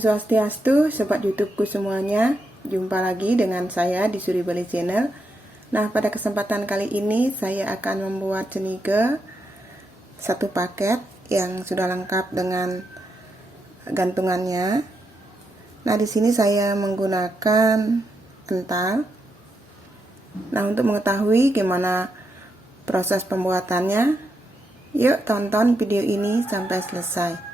Om Swastiastu, Sobat YouTubeku semuanya. Jumpa lagi dengan saya di Suri Bali Channel. Nah, pada kesempatan kali ini saya akan membuat cenike satu paket yang sudah lengkap dengan gantungannya. Nah, di sini saya menggunakan ental. Nah, untuk mengetahui gimana proses pembuatannya, yuk tonton video ini sampai selesai.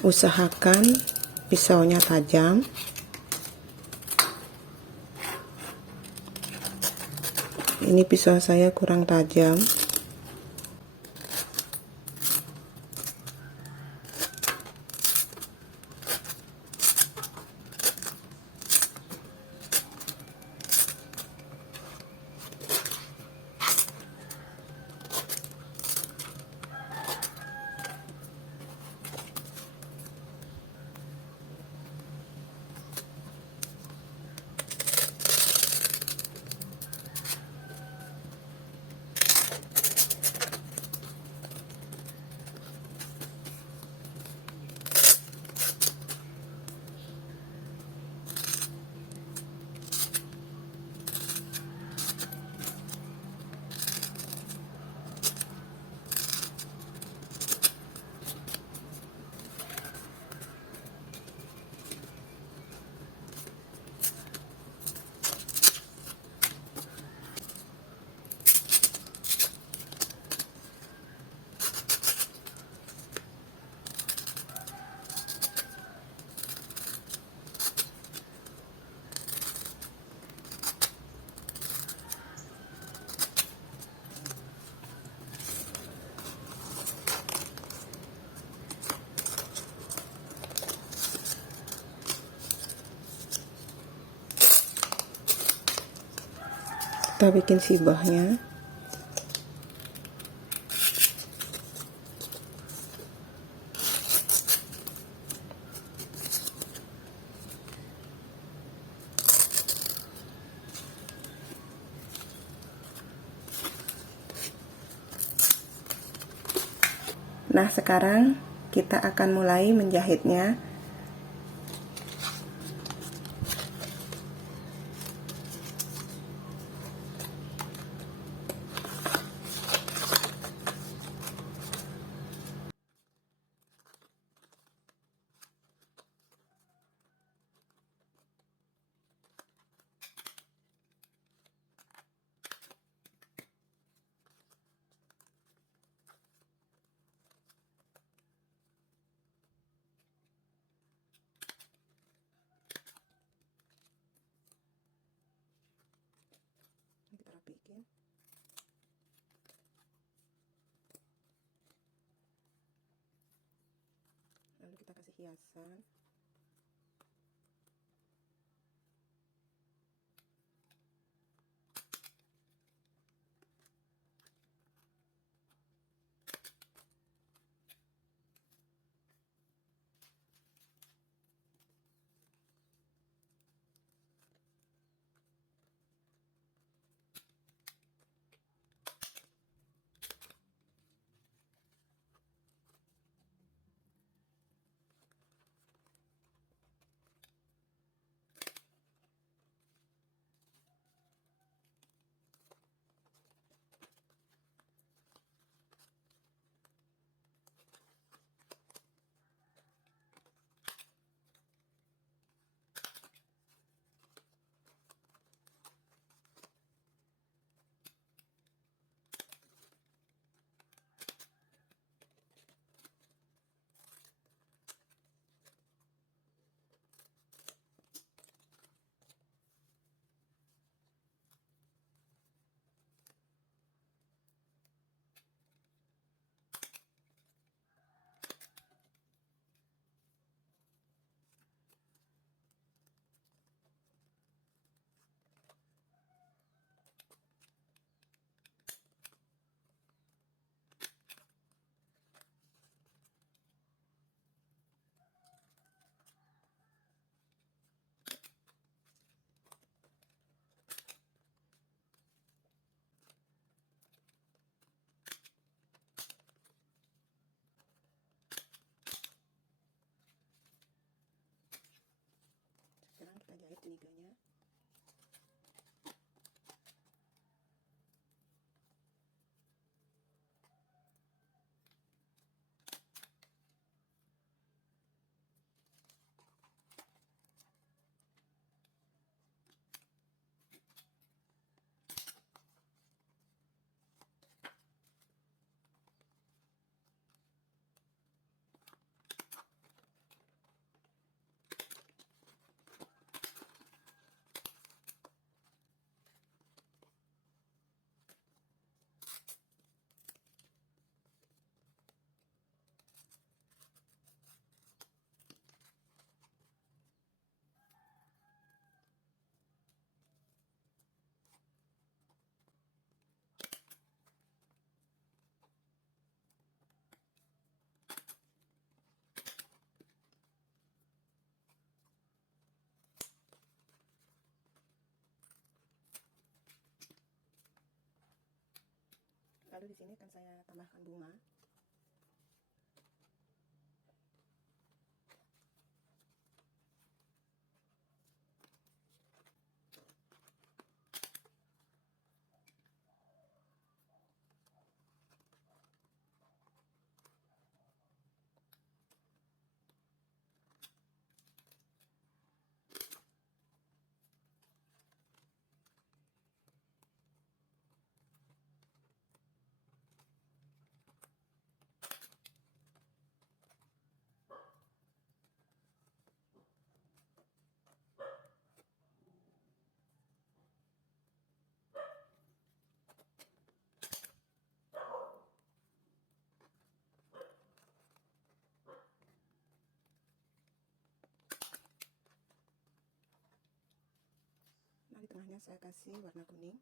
Usahakan pisaunya tajam. Ini pisau saya kurang tajam. Kita bikin sibahnya. Nah, sekarang kita akan mulai menjahitnya. rapikin. Lalu kita kasih hiasan. Sekarang kita jahit jeniganya. Lalu di sini akan saya tambahkan bunga. Nah, di tengahnya saya kasih warna kuning.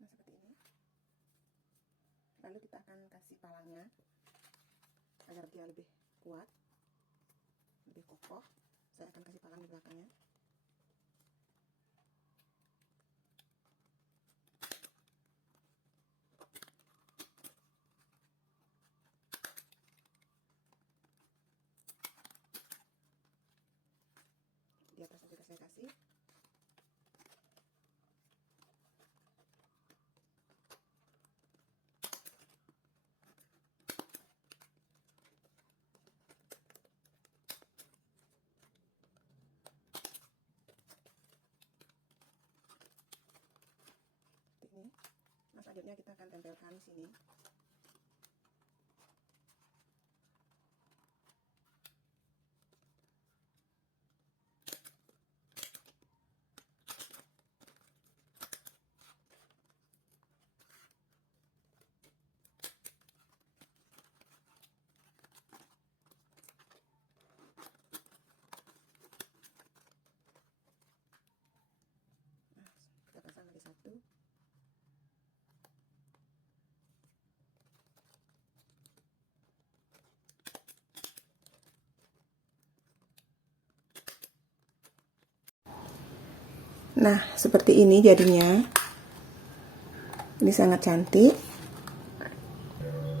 Nah, seperti ini. Lalu kita akan kasih palangnya agar dia lebih kuat, lebih kokoh. Saya akan kasih palang di belakangnya. Di atasnya juga saya kasih. ini. Nah, selanjutnya kita akan tempelkan di sini. Kita pasang lagi satu. Nah, seperti ini jadinya. Ini sangat cantik.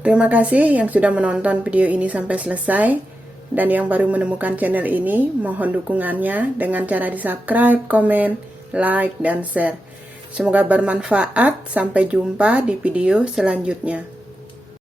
Terima kasih yang sudah menonton video ini sampai selesai. Dan yang baru menemukan channel ini, mohon dukungannya dengan cara di-subscribe, komen, like, dan share. Semoga bermanfaat. Sampai jumpa di video selanjutnya.